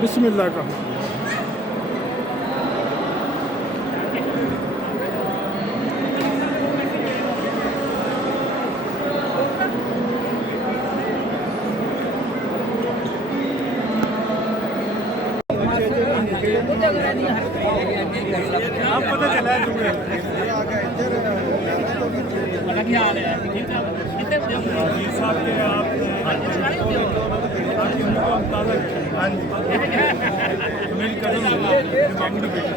बिस्मिल्लाह का आप पता चला है तुम्हें क्या हाल है साहब के आप मेरी कजन मामू की बेटी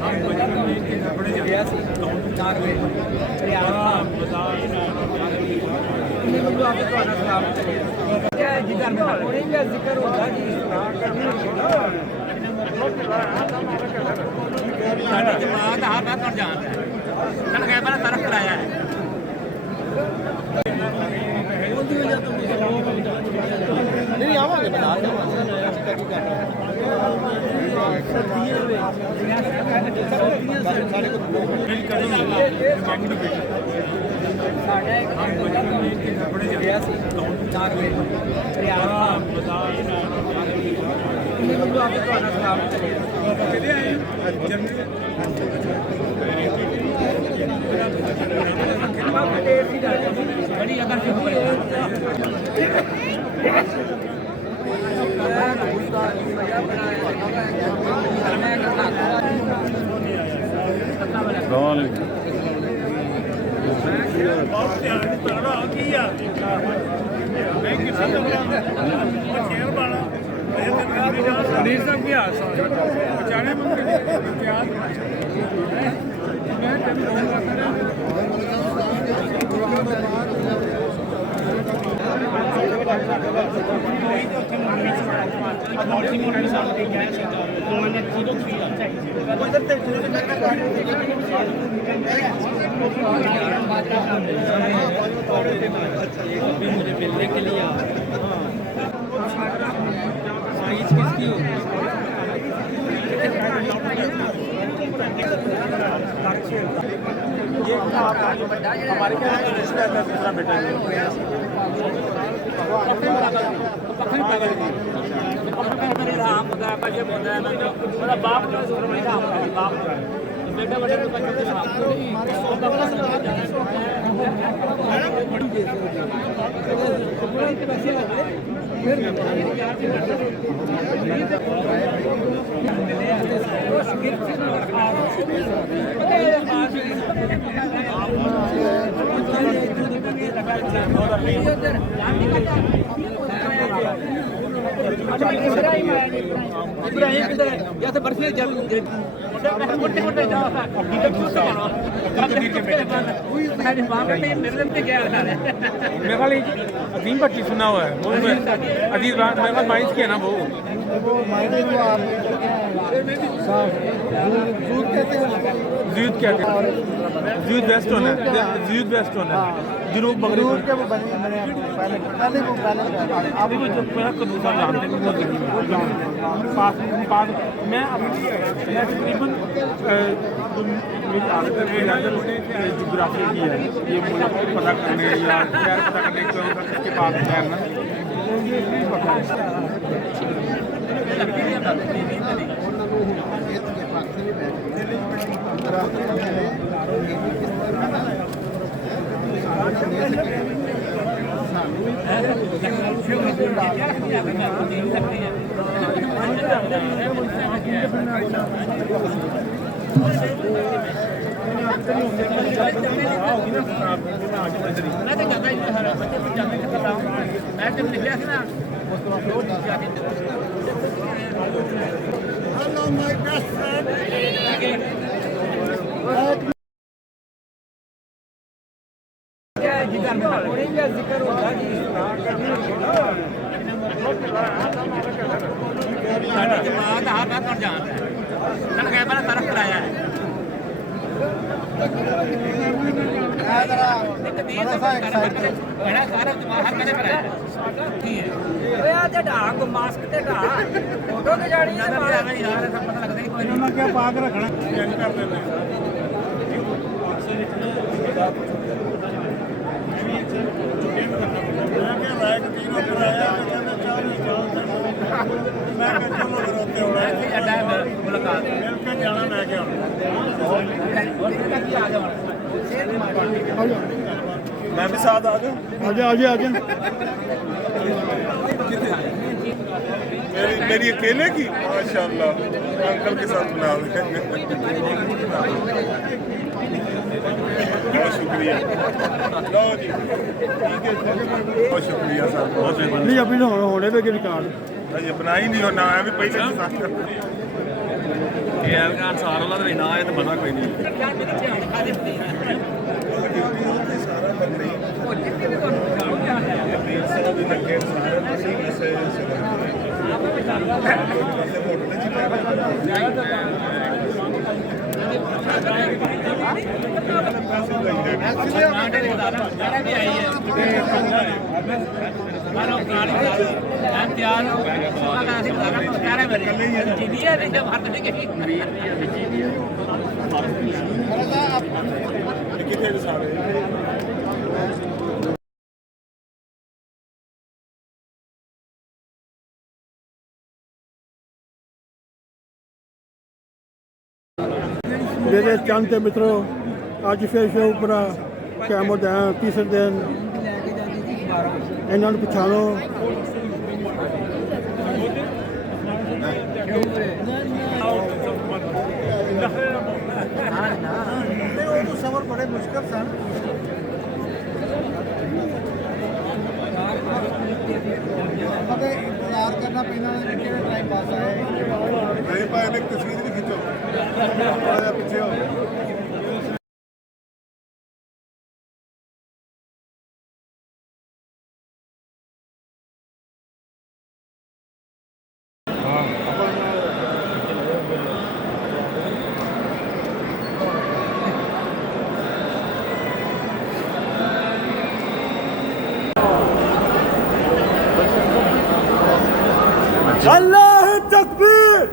हम बचपन में इनके घर बड़े जाते जमात हाथ हाथ जान कल गए पहले तरफ कराया है नहीं आवांगे बता मेरी कजन मामू की बेटी हम बचपन में इनके घर बड़े जाते बड़ी अगर मुझे मिलने के लिए साइज किसकी हो हमारे क्या रिश्ता है दूसरा बेटा बाप बेटा बड़े या तो बर्फी जल मोटे मोटे मेरे ख्याल अजीम भट्टी सुना हुआ है अजीज मेरे ख्याल माइंस के है ना वो जूद कहते हैं जूद वेस्ट होना है जूद वेस्ट होना है जुनूब मगरिब के वो बने पहले आप जो मेरा दूसरा जानते हैं वो पास मैं तकरीबन मेरी आदत है जोग्राफी की है ये मुल्क पता करने या खैर पता करने के पास तैरना नहीं पता Hello, my best friend. जिक्र होगा कि जमात हाथ हाथ जान कल गए पहले तरफ कराया है मास्क फोटो तो जानी यार सब पता लगता है क्या पाक रखना कर देते हैं मैं भी साथ आ जाऊं। आजा आजा आजा मेरी अकेले की माशाल्लाह अंकल के साथ बना देंगे। बहुत शुक्रिया। लो जी ठीक है बहुत शुक्रिया सर बहुत नहीं अभी तो होने पे कि निकाल ये बना ही नहीं होना है भी पहले के साथ ये अफगान सारा वाला भी ना है तो पता कोई नहीं कितने सारे मेरे चंद मित्रों अज फिर शो पर कैमत है तीसरे दिन इन्हों पछाणो सफर बड़े मुश्किल सन इंतजार करना पैना टाइम पास है मेरे पास एक तस्वीर भी खींचो पीछे हो अल्लाह तकबीर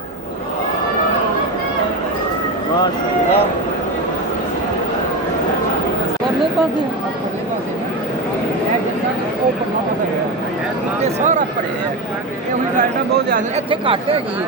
परले पासे परले पासे ਉਹ ਪੰਨਾ ਪਾਸੇ ਇਹ ਸਾਰਾ ਪੜਿਆ ਇਹ ਉਹੀ ਗੱਲ ਬਹੁਤ ਜ਼ਿਆਦਾ ਇੱਥੇ ਘੱਟ ਹੈਗੀ ਹੈ